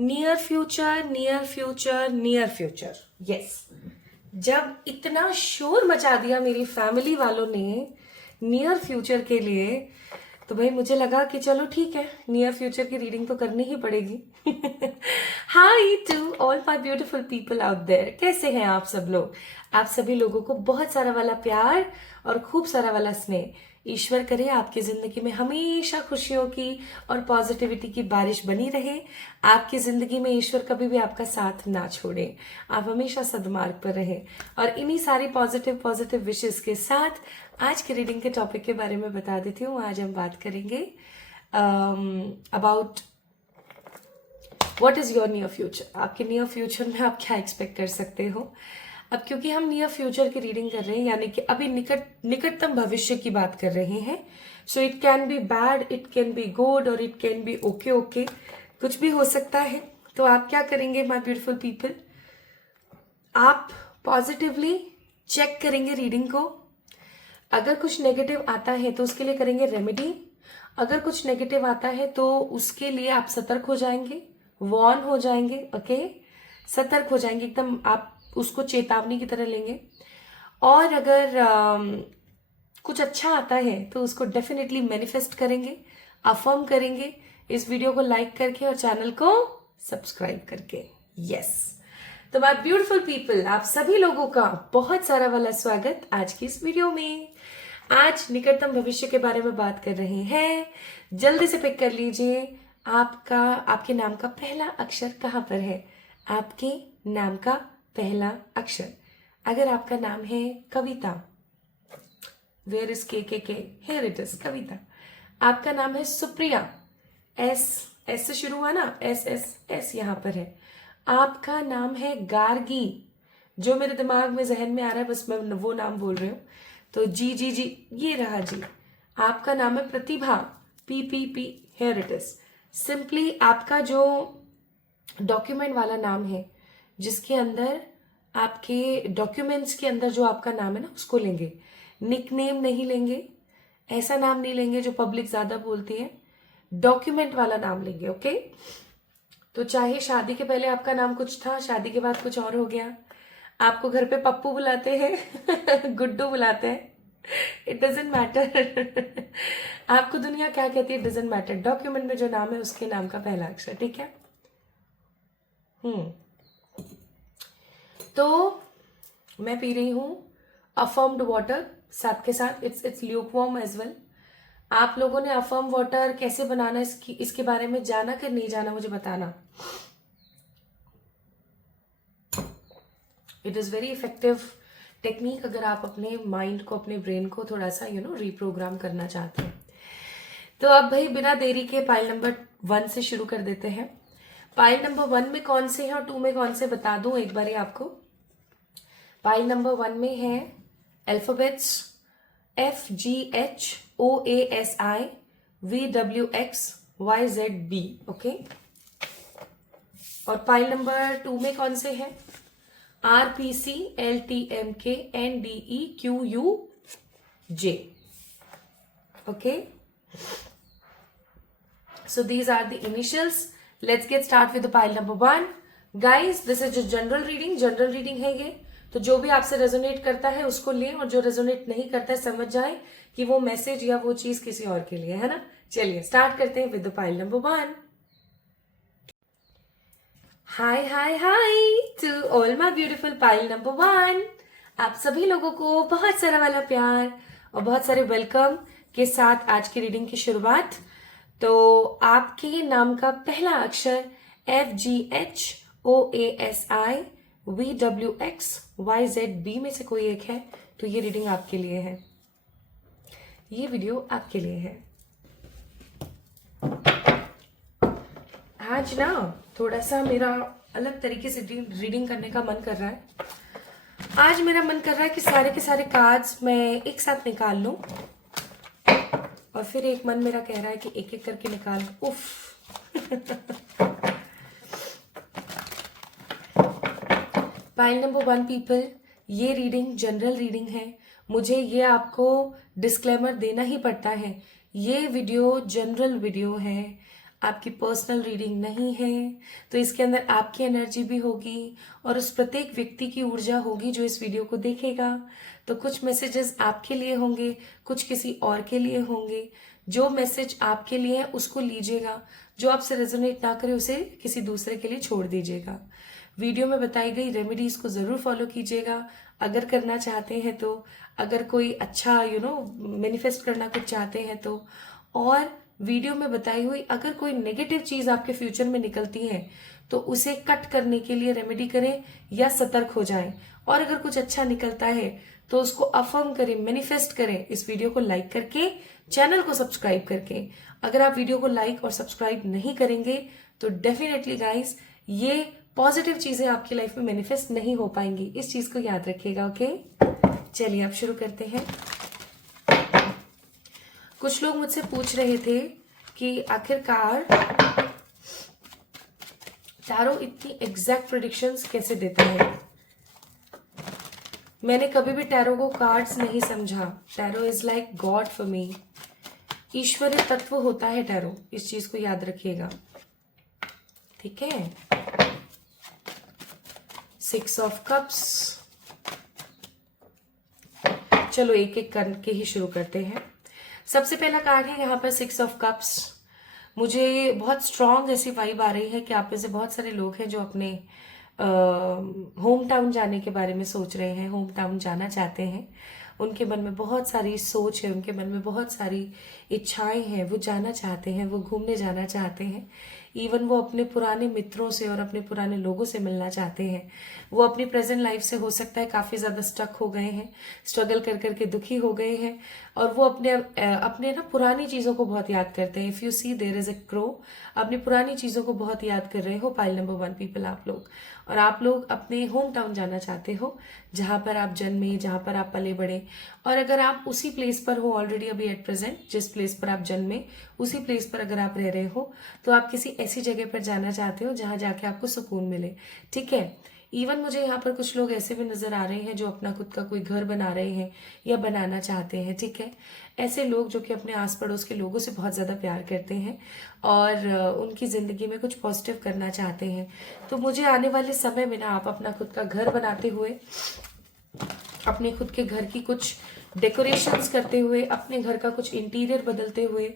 Near future, near future, near future. Yes, जब इतना शोर मचा दिया मेरी फैमिली वालों ने नियर फ्यूचर के लिए, तो भाई मुझे लगा कि चलो ठीक है, नियर फ्यूचर की रीडिंग तो करनी ही पड़ेगी। Hi to all my beautiful people out there, कैसे हैं आप सब लोग? आप सभी लोगों को बहुत सारा वाला प्यार और खूब सारा वाला स्नेह। ईश्वर करे आपकी जिंदगी में हमेशा खुशियों की और पॉजिटिविटी की बारिश बनी रहे। आपकी जिंदगी में ईश्वर कभी भी आपका साथ ना छोड़े, आप हमेशा सद्मार्ग पर रहे। और इन्हीं सारी पॉजिटिव पॉजिटिव विशेस के साथ आज के रीडिंग के टॉपिक के बारे में बता देती हूँ। आज हम बात करेंगे about what is your near future. आपके नियर फ्यूचर में आप क्या एक्सपेक्ट कर सकते हो? अब क्योंकि हम नियर फ्यूचर की रीडिंग कर रहे हैं, यानी कि अभी निकटतम भविष्य की बात कर रहे हैं, so it can be bad, it can be good और it can be okay okay, कुछ भी हो सकता है। तो आप क्या करेंगे माय ब्यूटीफुल पीपल? आप पॉजिटिवली चेक करेंगे रीडिंग को। अगर कुछ नेगेटिव आता है तो उसके लिए करेंगे रेमेडी। अगर कुछ नेगेटिव आता है तो उसके लिए आप सतर्क हो जाएंगे, वॉर्न हो जाएंगे, ओके? सतर्क हो जाएंगे एकदम, आप उसको चेतावनी की तरह लेंगे। और अगर कुछ अच्छा आता है तो उसको डेफिनेटली मैनिफेस्ट करेंगे, अफर्म करेंगे, इस वीडियो को लाइक करके और चैनल को सब्सक्राइब करके। यस, तो माय ब्यूटीफुल पीपल, आप सभी लोगों का बहुत सारा वाला स्वागत आज की इस वीडियो में। आज निकटतम भविष्य के बारे में बात कर रहे हैं। जल्दी से पिक कर लीजिए, आपके नाम का पहला अक्षर कहाँ पर है? आपके नाम का पहला अक्षर। अगर आपका नाम है कविता, वेयर इज के, हियर इट इज कविता। आपका नाम है सुप्रिया, एस से शुरू हुआ ना, एस यहाँ पर है। आपका नाम है गार्गी, जो मेरे दिमाग में जहन में आ रहा है बस मैं वो नाम बोल रही हूँ, तो जी, ये रहा जी। आपका नाम है Pratibha, P, here it is. Simply आपका जो डॉक्यूमेंट वाला नाम है, जिसके अंदर आपके डॉक्यूमेंट्स के अंदर जो आपका नाम है ना, उसको लेंगे। निकनेम नहीं लेंगे, ऐसा नाम नहीं लेंगे जो पब्लिक ज्यादा बोलती है, डॉक्यूमेंट वाला नाम लेंगे, ओके? तो चाहे शादी के पहले आपका नाम कुछ था, शादी के बाद कुछ और हो गया, आपको घर पे पप्पू बुलाते हैं गुड्डू बुलाते हैं, इट डजेंट मैटर। आपको दुनिया क्या कहती है, डजेंट मैटर। डॉक्यूमेंट में जो नाम है उसके नाम का पहला अक्षर, ठीक है? तो मैं पी रही हूं अफर्म्ड वाटर साथ के साथ, इट्स ल्यूकवार्म एज वेल। आप लोगों ने अफर्म वाटर कैसे बनाना इसके बारे में जाना कि नहीं जाना, मुझे बताना। It is very effective technique अगर आप अपने माइंड को, अपने ब्रेन को थोड़ा सा रिप्रोग्राम करना चाहते हैं। तो अब भाई बिना देरी के पाइल नंबर 1 से शुरू कर देते हैं। पाइल नंबर 1 में कौन से हैं और 2 में कौन से बता दूं एक बार आपको। पाइल नंबर 1 में है अल्फाबेट्स FGHOASI VWXYZB, ओके? और पाइल नंबर 2 में कौन से हैं? RPC LTMK NDEQUJ, okay? So these are the initials. Let's get start with the pile number 1. Guys, this is just general reading. General reading है ये, तो जो भी आपसे रेजोनेट करता है उसको लें, और जो रेजोनेट नहीं करता है समझ जाए कि वो मैसेज या वो चीज किसी और के लिए है ना। चलिए स्टार्ट करते हैं with the pile number 1। Hi hi hi to all my beautiful pile number 1। आप सभी लोगों को बहुत सारा वाला प्यार और बहुत सारे वेलकम के साथ आज की रीडिंग की शुरुआत। तो आपके नाम का पहला अक्षर FGHOASI VWXYZB में से कोई एक है, तो ये रीडिंग आपके लिए है, ये वीडियो आपके लिए है। आज ना थोड़ा सा मेरा अलग तरीके से रीडिंग करने का मन कर रहा है। आज मेरा मन कर रहा है कि सारे के सारे कार्ड्स मैं एक साथ निकाल लूं, और फिर एक मन मेरा कह रहा है कि एक एक करके निकाल। उफ पाइल नंबर 1 पीपल, ये रीडिंग जनरल रीडिंग है। मुझे ये आपको डिस्क्लेमर देना ही पड़ता है, ये वीडियो जनरल वीडियो है। आपकी पर्सनल रीडिंग नहीं है, तो इसके अंदर आपकी एनर्जी भी होगी और उस प्रत्येक व्यक्ति की ऊर्जा होगी जो इस वीडियो को देखेगा। तो कुछ मैसेजेस आपके लिए होंगे, कुछ किसी और के लिए होंगे। जो मैसेज आपके लिए है उसको लीजिएगा, जो आपसे रेजोनेट ना करे उसे किसी दूसरे के लिए छोड़ दीजिएगा। वीडियो में बताई गई रेमेडीज को जरूर फॉलो कीजिएगा अगर करना चाहते हैं तो, अगर कोई अच्छा मैनिफेस्ट करना कुछ चाहते हैं तो। और वीडियो में बताई हुई अगर कोई नेगेटिव चीज आपके फ्यूचर में निकलती है तो उसे कट करने के लिए रेमेडी करें या सतर्क हो जाएं। और अगर कुछ अच्छा निकलता है तो उसको अफर्म करें, मैनिफेस्ट करें इस वीडियो को लाइक करके, चैनल को सब्सक्राइब करके। अगर आप वीडियो को लाइक और सब्सक्राइब नहीं करेंगे तो डेफिनेटली गाइस ये पॉजिटिव चीजें आपकी लाइफ में मैनिफेस्ट नहीं हो पाएंगी, इस चीज को याद रखिएगा। ओके, चलिए अब शुरू करते हैं। कुछ लोग मुझसे पूछ रहे थे कि आखिरकार टैरो इतनी एग्जैक्ट प्रेडिक्शंस कैसे देता है। मैंने कभी भी टैरो को कार्ड्स नहीं समझा। Tarot is like God for me. ईश्वरीय तत्व होता है टैरो, इस चीज को याद रखिएगा, ठीक है। 6 ऑफ कप्स। चलो एक एक करके ही शुरू करते हैं। सबसे पहला कार्ड है यहाँ पर 6 ऑफ कप्स। मुझे बहुत स्ट्रांग ऐसी वाइब आ रही है कि आप में से बहुत सारे लोग हैं जो अपने होम टाउन जाने के बारे में सोच रहे हैं, होम टाउन जाना चाहते हैं। उनके मन में बहुत सारी सोच है, उनके मन में बहुत सारी इच्छाएं हैं, वो जाना चाहते हैं, वो घूमने जाना चाहते हैं। इवन वो अपने पुराने मित्रों से और अपने पुराने लोगों से मिलना चाहते हैं। वो अपनी प्रेजेंट लाइफ से हो सकता है काफी ज्यादा स्टक हो गए हैं, स्ट्रगल कर करके दुखी हो गए हैं, और वो अपने अपने ना पुरानी चीजों को बहुत याद करते हैं। If you see there is a crow, अपनी पुरानी चीजों को बहुत याद कर रहे हो। पाइल नंबर 1 पीपल आप लोग, और आप लोग अपने होम टाउन जाना चाहते हो, जहां पर आप जन्मे, जहां पर आप पले बड़े। और अगर आप उसी प्लेस पर हो ऑलरेडी अभी एट प्रेजेंट, जिस प्लेस पर आप जन्मे उसी प्लेस पर अगर आप रह रहे हो, तो आप किसी ऐसी जगह पर जाना चाहते हो जहां जाके आपको सुकून मिले, ठीक है। इवन मुझे यहाँ पर कुछ लोग ऐसे भी नजर आ रहे हैं जो अपना खुद का कोई घर बना रहे हैं या बनाना चाहते हैं, ठीक है। ऐसे लोग जो कि अपने आस पड़ोस के लोगों से बहुत ज्यादा प्यार करते हैं और उनकी जिंदगी में कुछ पॉजिटिव करना चाहते हैं। तो मुझे आने वाले समय में ना आप अपना खुद का घर बनाते हुए, अपने खुद के घर की कुछ डेकोरेशंस करते हुए, अपने घर का कुछ इंटीरियर बदलते हुए,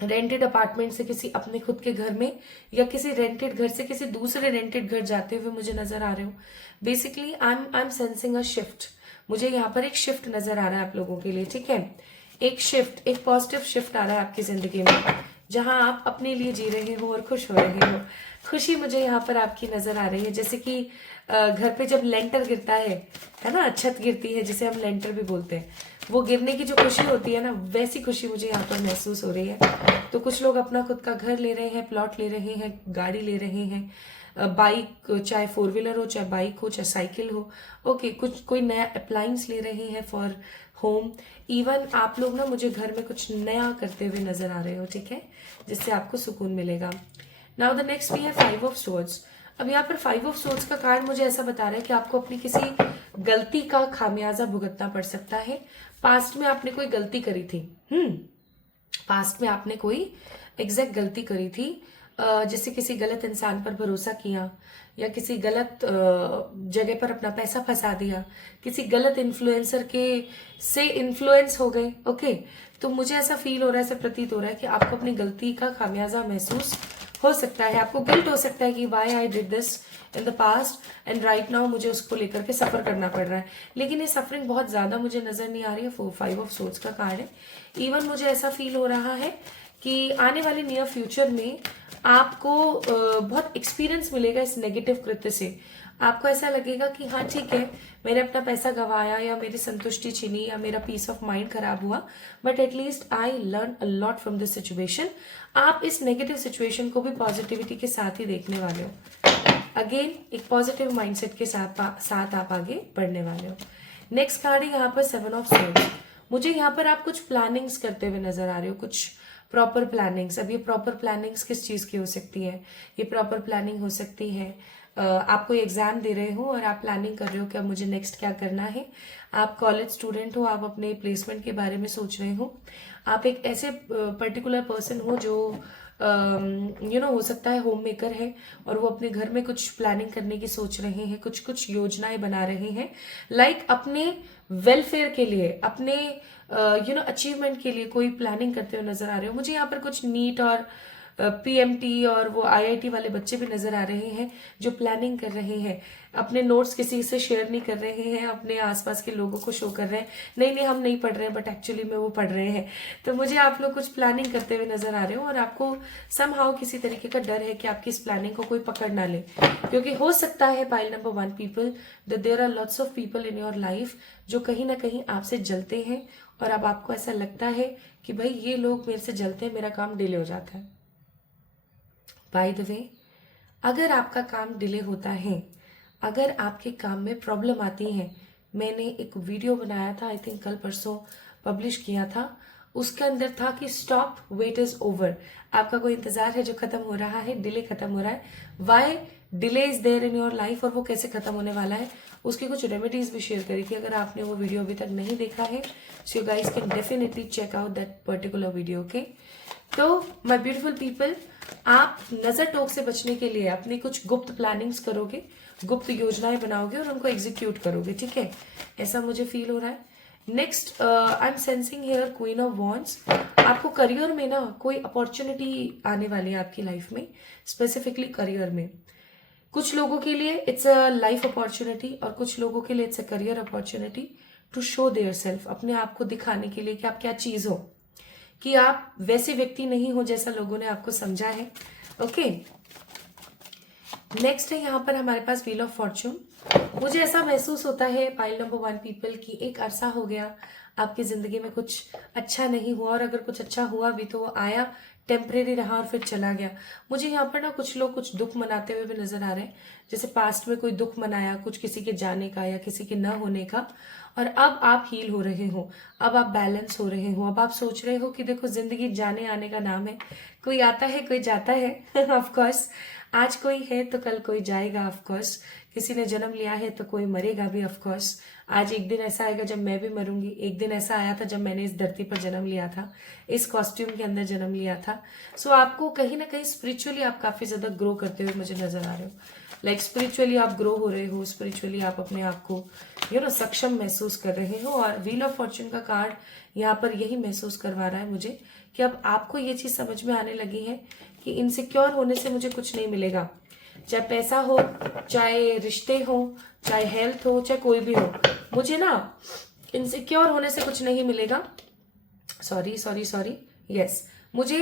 रेंटेड अपार्टमेंट से किसी अपने खुद के घर में या किसी रेंटेड घर से किसी दूसरे रेंटेड घर जाते हुए मुझे नजर आ रहे हो। Basically I am sensing a shift. मुझे यहाँ पर एक शिफ्ट नजर आ रहा है आप लोगों के लिए, ठीक है। एक शिफ्ट, एक पॉजिटिव शिफ्ट आ रहा है आपकी जिंदगी में, जहां आप अपने लिए जी रहे हो और खुश हो रहे हो। खुशी मुझे यहाँ पर आपकी नजर आ रही है, जैसे कि घर पे जब लेंटर गिरता है ना, छत गिरती है जिसे हम लेंटर भी बोलते हैं, वो गिरने की जो खुशी होती है ना, वैसी खुशी मुझे यहाँ पर महसूस हो रही है। तो कुछ लोग अपना खुद का घर ले रहे हैं, प्लॉट ले रहे हैं, गाड़ी ले रहे हैं, बाइक, चाहे 4 व्हीलर हो, चाहे बाइक हो, चाहे साइकिल हो, ओके। कुछ कोई नया अप्लायंस ले रहे हैं फॉर होम। इवन आप लोग ना मुझे घर में कुछ नया करते हुए नजर आ रहे हो, ठीक है, जिससे आपको सुकून मिलेगा। नाउ द नेक्स्ट वी है 5 ऑफ सोर्ड्स। अब यहाँ पर 5 ऑफ सोर्ड्स का कार्ड मुझे ऐसा बता रहा है कि आपको अपनी किसी गलती का खामियाजा भुगतना पड़ सकता है। पास्ट में आपने कोई गलती करी थी, पास्ट में आपने कोई एग्जैक्ट गलती करी थी, जैसे किसी गलत इंसान पर भरोसा किया या किसी गलत जगह पर अपना पैसा फंसा दिया, किसी गलत इन्फ्लुएंसर के से इन्फ्लुएंस हो गए, ओके। तो मुझे ऐसा फील हो रहा है, ऐसा प्रतीत हो रहा है कि आपको अपनी गलती का खामियाजा महसूस हो सकता है। आपको गिल्ट हो सकता है कि why I did this in the past and right now मुझे उसको लेकर के सफर करना पड़ रहा है। लेकिन ये सफरिंग बहुत ज्यादा मुझे नजर नहीं आ रही है। 5 ऑफ सोर्ड्स का कार्ड है। इवन मुझे ऐसा फील हो रहा है कि आने वाले नियर फ्यूचर में आपको बहुत एक्सपीरियंस मिलेगा इस नेगेटिव कृत्य से। आपको ऐसा लगेगा कि हाँ ठीक है, मैंने अपना पैसा गंवाया या मेरी संतुष्टि छिनी या मेरा पीस ऑफ माइंड खराब हुआ, but at least I learn a lot from this situation. आप इस नेगेटिव सिचुएशन को भी पॉजिटिविटी के साथ ही देखने वाले हो। अगेन एक पॉजिटिव माइंडसेट के साथ आप आगे बढ़ने वाले हो। नेक्स्ट कार्ड है यहाँ पर 7 ऑफ सोर्ड्स। मुझे यहाँ पर आप कुछ प्लानिंग्स करते हुए नजर आ रहे हो, कुछ प्रॉपर प्लानिंग्स। अब ये प्रॉपर प्लानिंग्स किस चीज की हो सकती है? ये प्रॉपर प्लानिंग हो सकती है आप कोई एग्जाम दे रहे हो और आप प्लानिंग कर रहे हो कि अब मुझे नेक्स्ट क्या करना है। आप कॉलेज स्टूडेंट हो, आप अपने प्लेसमेंट के बारे में सोच रहे हो। आप एक ऐसे पर्टिकुलर पर्सन हो जो हो सकता है होम मेकर है और वो अपने घर में कुछ प्लानिंग करने की सोच रहे हैं, कुछ कुछ योजनाएं बना रहे हैं, लाइक अपने वेलफेयर के लिए, अपने अचीवमेंट के लिए कोई प्लानिंग करते हुए नजर आ रहे हो। मुझे यहाँ पर कुछ नीट और पीएमटी और वो आईआईटी वाले बच्चे भी नजर आ रहे हैं जो प्लानिंग कर रहे हैं, अपने नोट्स किसी से शेयर नहीं कर रहे हैं, अपने आसपास के लोगों को शो कर रहे हैं, नहीं नहीं हम नहीं पढ़ रहे हैं, बट एक्चुअली में वो पढ़ रहे हैं। तो मुझे आप लोग कुछ प्लानिंग करते हुए नजर आ रहे हो और आपको समहाउ किसी तरीके का डर है कि आपकी इस प्लानिंग को कोई पकड़ ना ले, क्योंकि हो सकता है pile number 1 people that there are lots of people in your life जो कहीं ना कहीं आपसे जलते हैं और अब आपको ऐसा लगता है कि भाई ये लोग मेरे से जलते हैं, मेरा काम डिले हो जाता है। बाय द वे, अगर आपका काम डिले होता है, अगर आपके काम में प्रॉब्लम आती है, मैंने एक वीडियो बनाया था, आई थिंक कल परसों पब्लिश किया था, उसके अंदर था कि स्टॉप, वेट इज ओवर। आपका कोई इंतजार है जो खत्म हो रहा है, डिले खत्म हो रहा है, why delay is there in your life और वो कैसे खत्म होने वाला है, उसकी कुछ रेमेडीज भी शेयर करी थी। अगर आपने वो वीडियो अभी तक नहीं देखा है, so you guys can definitely check out that particular video. Okay, तो माय ब्यूटीफुल पीपल, आप नजर टोक से बचने के लिए अपनी कुछ गुप्त प्लानिंग्स करोगे, गुप्त योजनाएं बनाओगे और उनको एग्जीक्यूट करोगे, ठीक है, ऐसा मुझे फील हो रहा है। Next I am sensing here queen of wands. आपको करियर में ना कोई अपॉर्चुनिटी आने वाली है आपकी लाइफ में, स्पेसिफिकली करियर में। कुछ लोगों के लिए इट्स अ लाइफ अपॉर्चुनिटी और कुछ लोगों के लिए it's a career opportunity to show their self, अपने आप को दिखाने के लिए कि आप क्या चीज हो, कि आप वैसे व्यक्ति नहीं हो जैसा लोगों ने आपको समझा है। ओके, नेक्स्ट है यहाँ पर हमारे पास व्हील ऑफ फॉर्चून। मुझे ऐसा महसूस होता है पाइल नंबर 1 पीपल की एक अरसा हो गया आपकी जिंदगी में कुछ अच्छा नहीं हुआ, और अगर कुछ अच्छा हुआ भी तो वो आया, टेम्परेरी रहा और फिर चला गया। मुझे यहाँ पर ना कुछ लोग कुछ दुख मनाते हुए भी नजर आ रहे हैं, जैसे पास्ट में कोई दुख मनाया, कुछ किसी के जाने का या किसी के न होने का, और अब आप हील हो रहे हो, अब आप बैलेंस हो रहे हो, अब आप सोच रहे हो कि देखो जिंदगी जाने आने का नाम है, कोई आता है कोई जाता है ऑफ कोर्स, आज कोई है तो कल कोई जाएगा, ऑफ कोर्स किसी ने जन्म लिया है तो कोई मरेगा भी, ऑफ कोर्स आज एक दिन ऐसा आएगा जब मैं भी मरूंगी, एक दिन ऐसा आया था जब मैंने इस धरती पर जन्म लिया था, इस कॉस्ट्यूम के अंदर जन्म लिया था। सो आपको कहीं ना कहीं स्पिरिचुअली आप काफी ज्यादा ग्रो करते हुए मुझे नजर आ रहे हो, लाइक स्पिरिचुअली आप ग्रो हो रहे हो, स्पिरिचुअली आप अपने आप को सक्षम महसूस कर रहे हो। और व्हील ऑफ फॉर्चून का कार्ड यहाँ पर यही महसूस करवा रहा है मुझे कि अब आपको ये चीज समझ में आने लगी है कि इनसिक्योर होने से मुझे कुछ नहीं मिलेगा, चाहे पैसा हो, चाहे रिश्ते हो, चाहे हेल्थ हो, चाहे कोई भी हो, मुझे ना इनसिक्योर होने से कुछ नहीं मिलेगा। सॉरी यस, मुझे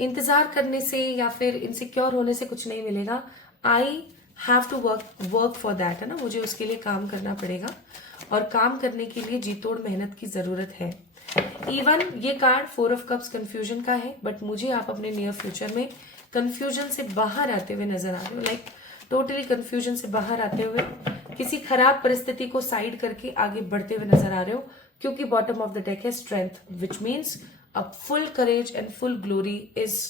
इंतजार करने से या फिर इनसिक्योर होने से कुछ नहीं मिलेगा। I have to work for that, है ना, मुझे उसके लिए काम करना पड़ेगा और काम करने के लिए जी तोड़ मेहनत की जरूरत है। इवन ये कार्ड 4 ऑफ कप्स कंफ्यूजन का है, बट मुझे आप अपने नियर फ्यूचर में कंफ्यूजन से बाहर आते हुए नजर आ रहे हो, लाइक टोटली कंफ्यूजन से बाहर आते हुए किसी खराब परिस्थिति को साइड करके आगे बढ़ते हुए नजर आ रहे हो, क्योंकि बॉटम ऑफ द डेक है strength, which means a full courage and full glory is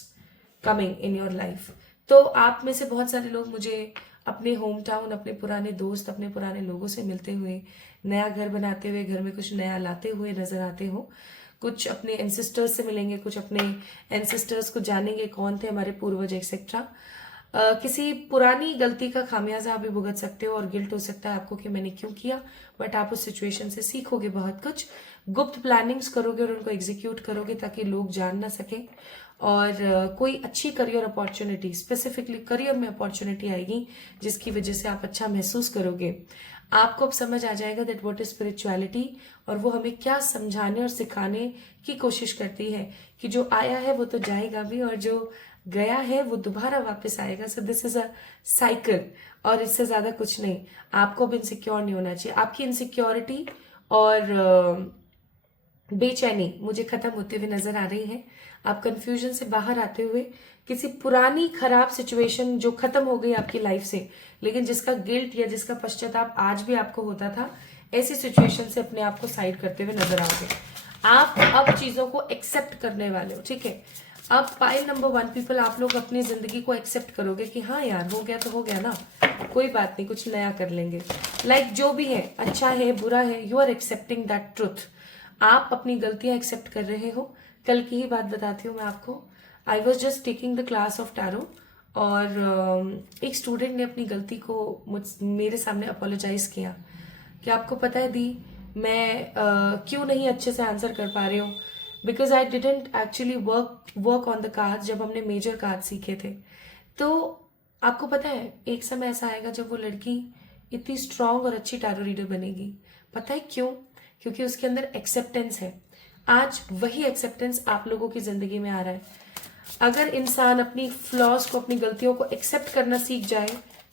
coming in your life. तो आप में से बहुत सारे लोग मुझे अपने होम टाउन, अपने पुराने दोस्त, अपने पुराने लोगों से मिलते हुए, नया घर बनाते हुए, घर में कुछ नया लाते हुए नजर आते हो। कुछ अपने एंसेस्टर्स से मिलेंगे, कुछ अपने एंसेस्टर्स को जानेंगे, कौन थे हमारे पूर्वज एक्सेट्रा। किसी पुरानी गलती का खामियाजा भी भुगत सकते हो और गिल्ट हो सकता है आपको कि मैंने क्यों किया, बट आप उस सिचुएशन से सीखोगे बहुत कुछ। गुप्त प्लानिंग्स करोगे और उनको एग्जीक्यूट करोगे ताकि लोग जान ना सके, और कोई अच्छी करियर अपॉर्चुनिटी, स्पेसिफिकली करियर में अपॉर्चुनिटी आएगी जिसकी वजह से आप अच्छा महसूस करोगे। आपको अब समझ आ जाएगा दैट व्हाट इज स्पिरिचुअलिटी, और वो हमें क्या समझाने और सिखाने की कोशिश करती है कि जो आया है वो तो जाएगा भी, और जो गया है वो दोबारा वापस आएगा। So this is a cycle, और इससे ज्यादा कुछ नहीं। आपको अब इनसिक्योर नहीं होना चाहिए। आपकी इनसिक्योरिटी और बेचैनी मुझे खत्म होते हुए नजर आ रही है। आप कंफ्यूजन से बाहर आते हुए किसी पुरानी खराब सिचुएशन जो खत्म हो गई आपकी लाइफ से, लेकिन जिसका गिल्ट या जिसका पश्चाताप आज भी आपको होता था, ऐसी सिचुएशन से अपने आप को साइड करते हुए नजर आओगे। आप अब चीजों को एक्सेप्ट करने वाले हो, ठीक है। अब पाइल नंबर 1 पीपल, आप लोग अपनी जिंदगी को एक्सेप्ट करोगे कि हाँ यार, हो गया तो हो गया ना, कोई बात नहीं, कुछ नया कर लेंगे। लाइक जो भी है, अच्छा है बुरा है, you are accepting that truth. आप अपनी गलतियां एक्सेप्ट कर रहे हो। कल की ही बात बताती हूँ मैं आपको। I was just taking the class of tarot, और एक स्टूडेंट ने अपनी गलती को मेरे सामने अपोलोजाइज किया कि आपको पता है दी, मैं क्यों नहीं अच्छे से आंसर कर पा रही हूँ, because I didn't actually work on the card जब हमने मेजर कार्ड सीखे थे। तो आपको पता है एक समय ऐसा आएगा जब वो लड़की इतनी स्ट्रांग और अच्छी टैरो रीडर बनेगी। पता है क्यों? क्योंकि उसके अंदर एक्सेप्टेंस है। आज वही एक्सेप्टेंस आप लोगों की जिंदगी में आ रहा है। अगर इंसान अपनी फ्लॉज को, अपनी गलतियों को एक्सेप्ट करना सीख जाए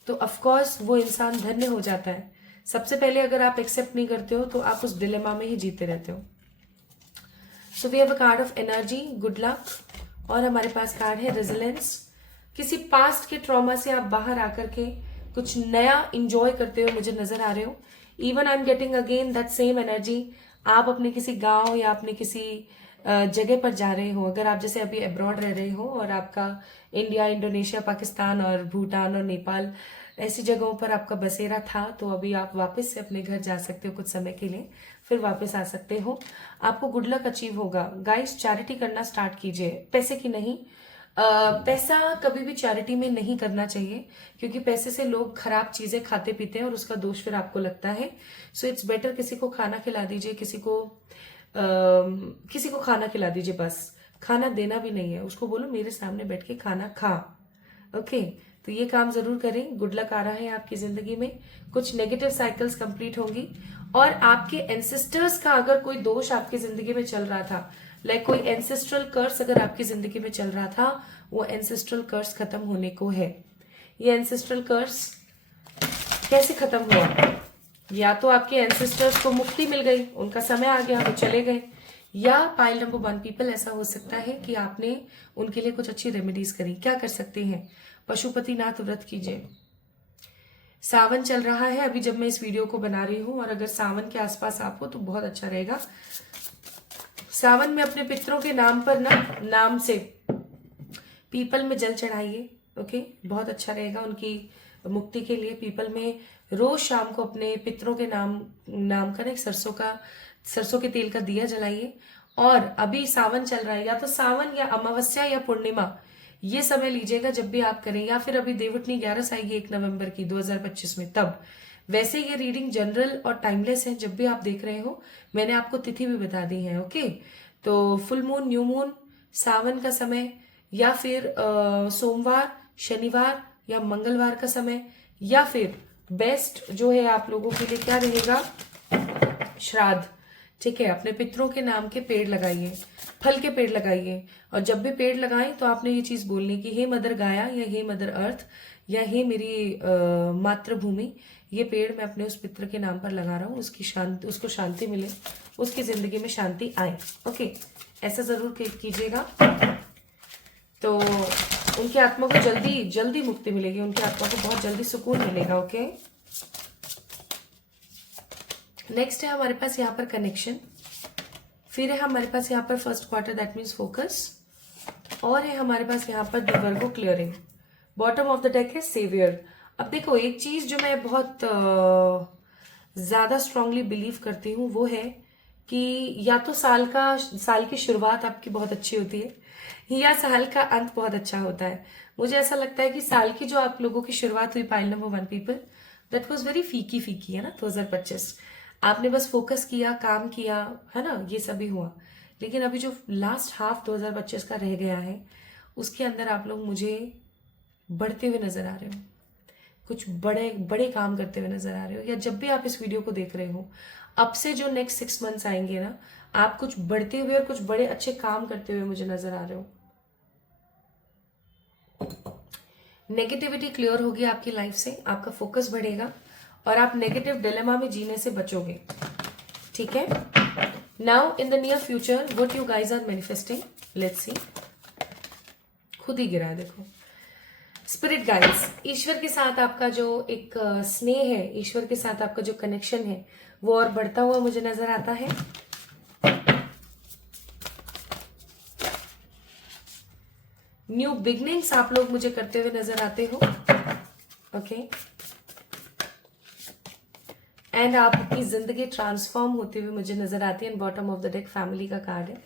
तो ऑफकोर्स वो इंसान धन्य हो जाता है। सबसे पहले अगर आप एक्सेप्ट नहीं करते हो तो आप उस डिलेमा में ही जीते रहते हो। So we have a card of energy, good luck, और हमारे पास कार्ड है रेजिलेंस। किसी पास्ट के ट्रॉमा से आप बाहर आकर के कुछ नया इंजॉय करते हुए मुझे नजर आ रहे हो। Even I am getting again that same energy. आप अपने किसी गांव या अपने किसी जगह पर जा रहे हो, अगर आप जैसे अभी अब्रॉड रह रहे हो और आपका इंडिया, इंडोनेशिया, पाकिस्तान और भूटान और नेपाल ऐसी जगहों पर आपका बसेरा था, तो अभी आप वापस से अपने घर जा सकते हो कुछ समय के लिए, फिर वापस आ सकते हो। आपको गुड लक अचीव होगा। गाइस, चैरिटी करना स्टार्ट कीजिए, पैसे की नहीं। पैसा कभी भी चैरिटी में नहीं करना चाहिए, क्योंकि पैसे से लोग खराब चीजें खाते पीते हैं और उसका दोष फिर आपको लगता है। सो इट्स बेटर किसी को खाना खिला दीजिए, किसी को खाना खिला दीजिए, बस खाना देना भी नहीं है, उसको बोलो मेरे सामने बैठ के खाना खा। ओके, तो ये काम जरूर करें। गुड लक आ रहा है आपकी जिंदगी में। कुछ नेगेटिव साइकिल्स कंप्लीट होंगी, और आपके एंसेस्टर्स का अगर कोई दोष आपकी जिंदगी में चल रहा था, लाइक कोई एंसेस्ट्रल कर्स अगर आपकी जिंदगी में चल रहा था, वो एंसेस्ट्रल कर्स खत्म होने को है। ये एंसेस्ट्रल कर्स कैसे खत्म हुआ? या तो आपके एंसेस्टर्स को मुक्ति मिल गई, उनका समय आ गया, वो चले गए, या पाइल नंबर 1 पीपल ऐसा हो सकता है कि आपने उनके लिए कुछ अच्छी रेमेडीज करी। क्या कर सकते हैं? पशुपतिनाथ व्रत कीजिए। सावन चल रहा है अभी जब मैं इस वीडियो को बना रही हूं, और अगर सावन के आसपास आप हो तो बहुत अच्छा रहेगा। सावन में अपने पितरों के नाम पर नाम से पीपल में जल चढ़ाइए। ओके, बहुत अच्छा रहेगा उनकी मुक्ति के लिए। पीपल में रोज शाम को अपने पितरों के नाम का एक सरसों के तेल का दिया जलाइए। और अभी सावन चल रहा है, या तो सावन या अमावस्या या पूर्णिमा, ये समय लीजिएगा जब भी आप करें, या फिर अभी देवउठनी 11 आएगी 1 नवंबर की 2025 में, तब। वैसे ये रीडिंग जनरल और टाइमलेस है, जब भी आप देख रहे हो। मैंने आपको तिथि भी बता दी है। ओके, तो फुल मून, न्यू मून, सावन का समय, या फिर सोमवार, शनिवार या मंगलवार का समय, या फिर बेस्ट जो है आप लोगों के लिए क्या रहेगा, श्राद्ध। ठीक है, अपने पितरों के नाम के पेड़ लगाइए, फल के पेड़ लगाइए। और जब भी पेड़ लगाएं तो आपने ये चीज बोलनी कि हे मदर गाया, या हे मदर अर्थ, या हे मेरी मातृभूमि, ये पेड़ मैं अपने उस पितर के नाम पर लगा रहा हूँ, उसको शांति मिले, उसकी जिंदगी में शांति आए। ओके, ऐसा जरूर कीजिएगा, तो उनकी आत्मा को जल्दी जल्दी मुक्ति मिलेगी, उनकी आत्मा को बहुत जल्दी सुकून मिलेगा। ओके, नेक्स्ट है हमारे पास यहाँ पर कनेक्शन, फिर है हमारे पास यहाँ पर first quarter, that means focus, और है हमारे पास यहाँ पर the Virgo clearing. Bottom of the deck है सेवियर। अब देखो, एक चीज जो मैं बहुत ज्यादा स्ट्रांगली बिलीव करती हूँ वो है कि या तो साल की शुरुआत आपकी बहुत अच्छी होती है, या साल का अंत बहुत अच्छा होता है। मुझे ऐसा लगता है कि साल की जो आप लोगों की शुरुआत हुई pile number 1 people, that was very फीकी है ना 2025। आपने बस फोकस किया, काम किया, है ना, ये सभी हुआ। लेकिन अभी जो लास्ट हाफ 2025 का रह गया है, उसके अंदर आप लोग मुझे बढ़ते हुए नजर आ रहे हो, कुछ बड़े बड़े काम करते हुए नजर आ रहे हो। या जब भी आप इस वीडियो को देख रहे हो, अब से जो नेक्स्ट 6 मंथ्स आएंगे ना, आप कुछ बढ़ते हुए और कुछ बड़े अच्छे काम करते हुए मुझे नजर आ रहे हो। नेगेटिविटी क्लियर होगी आपकी लाइफ से, आपका फोकस बढ़ेगा और आप नेगेटिव डिलेमा में जीने से बचोगे। ठीक है, now in the near future what you guys are manifesting, let's see. खुद ही गिरा है, देखो। स्पिरिट गाइड्स, ईश्वर के साथ आपका जो एक स्नेह है, ईश्वर के साथ आपका जो कनेक्शन है, वो और बढ़ता हुआ मुझे नजर आता है। न्यू बिगनिंग्स आप लोग मुझे करते हुए नजर आते हो। ओके, एंड आपकी जिंदगी ट्रांसफॉर्म होते हुए मुझे नजर आती है। And bottom of the deck family का कार्ड है।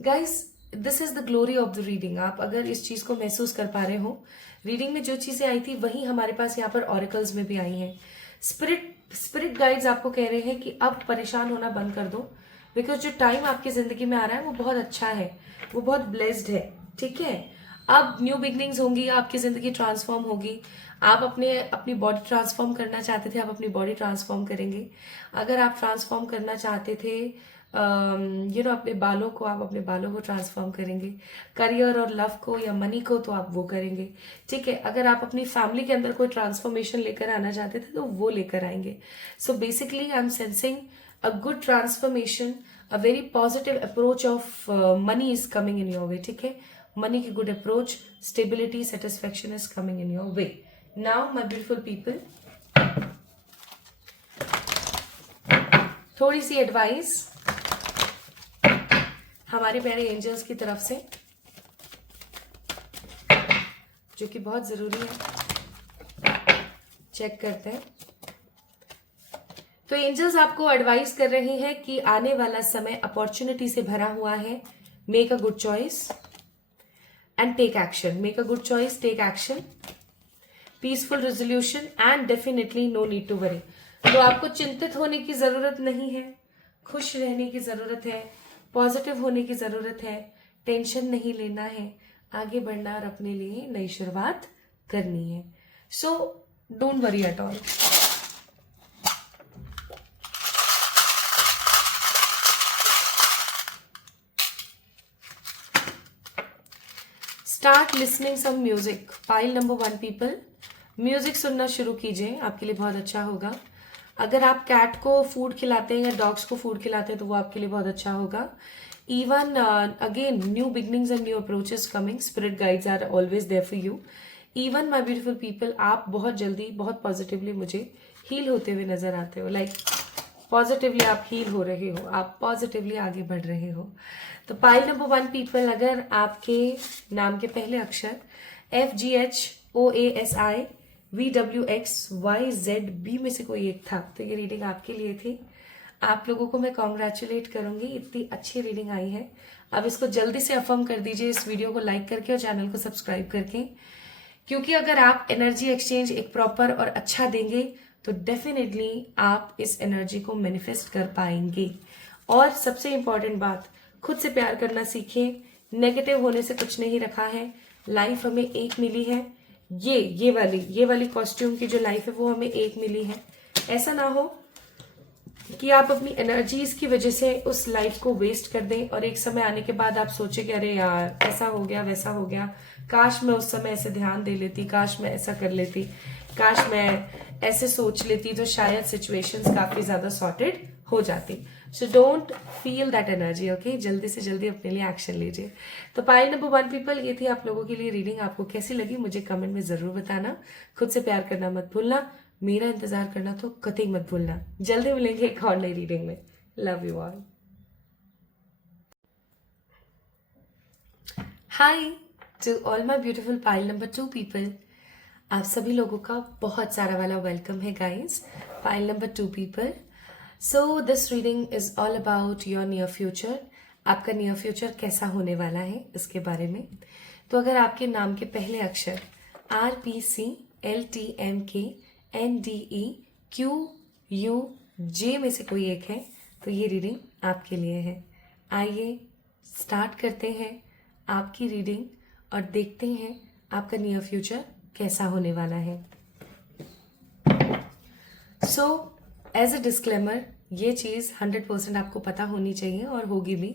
Guys, this is the glory of the reading. आप अगर इस चीज को महसूस कर पा रहे हो, रीडिंग में जो चीजें आई थी वही हमारे पास यहाँ पर ऑरिकल्स में भी आई हैं। स्पिरिट गाइड्स आपको कह रहे हैं कि अब परेशान होना बंद कर दो, बिकॉज जो टाइम आपकी जिंदगी में आ रहा है वो बहुत अच्छा है, वो बहुत ब्लेस्ड है। ठीक है, अब न्यू बिगनिंग्स होंगी, आपकी जिंदगी ट्रांसफॉर्म होगी। आप अपनी बॉडी ट्रांसफॉर्म करना चाहते थे, आप अपनी बॉडी ट्रांसफॉर्म करेंगे। अगर आप ट्रांसफॉर्म करना चाहते थे अपने बालों को, आप अपने बालों को ट्रांसफॉर्म करेंगे। करियर और लव को या मनी को, तो आप वो करेंगे। ठीक है, अगर आप अपनी फैमिली के अंदर कोई ट्रांसफॉर्मेशन लेकर आना चाहते थे तो वो लेकर आएंगे। So basically I am sensing a good transformation, a very positive approach of money is coming in your way. ठीक है, मनी की good approach, stability, satisfaction is coming in your way. Now my beautiful people, थोड़ी सी advice हमारे प्यारे angels की तरफ से, जो कि बहुत जरूरी है। चेक करते हैं। तो एंजल्स आपको एडवाइस कर रहे हैं कि आने वाला समय अपॉर्चुनिटी से भरा हुआ है। Make a good choice and take action. Make a good choice, take action, peaceful resolution and definitely no need to worry. तो आपको चिंतित होने की जरूरत नहीं है, खुश रहने की जरूरत है, पॉजिटिव होने की जरूरत है, टेंशन नहीं लेना है, आगे बढ़ना और अपने लिए नई शुरुआत करनी है। So don't worry at all. Start listening some music. Pile number 1 people, music सुनना शुरू कीजिए, आपके लिए बहुत अच्छा होगा। अगर आप कैट को फूड खिलाते हैं या डॉग्स को फूड खिलाते हैं तो वो आपके लिए बहुत अच्छा होगा। Even again new beginnings and new approaches coming, spirit guides are always there for you. Even my beautiful people, आप बहुत जल्दी बहुत पॉजिटिवली मुझे हील होते हुए नजर आते हो। लाइक पॉजिटिवली आप हील हो रहे हो, आप पॉजिटिवली आगे बढ़ रहे हो। तो पाइल नंबर 1 पीपल, अगर आपके नाम के पहले अक्षर FGHOASIVWXYZB में से कोई एक था तो ये रीडिंग आपके लिए थी। आप लोगों को मैं कॉन्ग्रेचुलेट करूंगी, इतनी अच्छी रीडिंग आई है। अब इसको जल्दी से अफर्म कर दीजिए इस वीडियो को लाइक करके और चैनल को सब्सक्राइब करके, क्योंकि अगर आप एनर्जी एक्सचेंज एक प्रॉपर और अच्छा देंगे तो डेफिनेटली आप इस एनर्जी को मैनिफेस्ट कर पाएंगे। और सबसे इंपॉर्टेंट बात, खुद से प्यार करना सीखिए। नेगेटिव होने से कुछ नहीं रखा है। लाइफ हमें एक मिली है, ये वाली कॉस्ट्यूम की जो लाइफ है वो हमें एक मिली है। ऐसा ना हो कि आप अपनी एनर्जीज की वजह से उस लाइफ को वेस्ट कर दें और एक समय आने के बाद आप सोचे कि अरे यार ऐसा हो गया वैसा हो गया, काश मैं उस समय ऐसे ध्यान दे लेती, काश मैं ऐसा कर लेती, काश मैं ऐसे सोच लेती तो शायद सिचुएशंस काफी ज्यादा सॉर्टेड हो जाती। So don't feel that energy, okay. जल्दी से जल्दी अपने लिए एक्शन लीजिए। तो पाइल नंबर 1 पीपल, ये थी आप लोगों के लिए रीडिंग। आपको कैसी लगी मुझे कमेंट में जरूर बताना। खुद से प्यार करना मत भूलना, मेरा इंतजार करना तो कतई मत भूलना। जल्दी मिलेंगे एक और नई रीडिंग में। Love you all. Hi to all my beautiful pile number 2 people, आप सभी लोगों का बहुत सारा वाला वेलकम है guys. Pile number 2 people, so this reading is all about your near future. आपका नियर फ्यूचर कैसा होने वाला है इसके बारे में। तो अगर आपके नाम के पहले अक्षर RPCLTMKNDEQUJ में से कोई एक है तो ये रीडिंग आपके लिए है। आइए स्टार्ट करते हैं आपकी रीडिंग और देखते हैं आपका नियर फ्यूचर कैसा होने वाला है। सो एज अ डिस्क्लेमर, ये चीज 100% आपको पता होनी चाहिए और होगी भी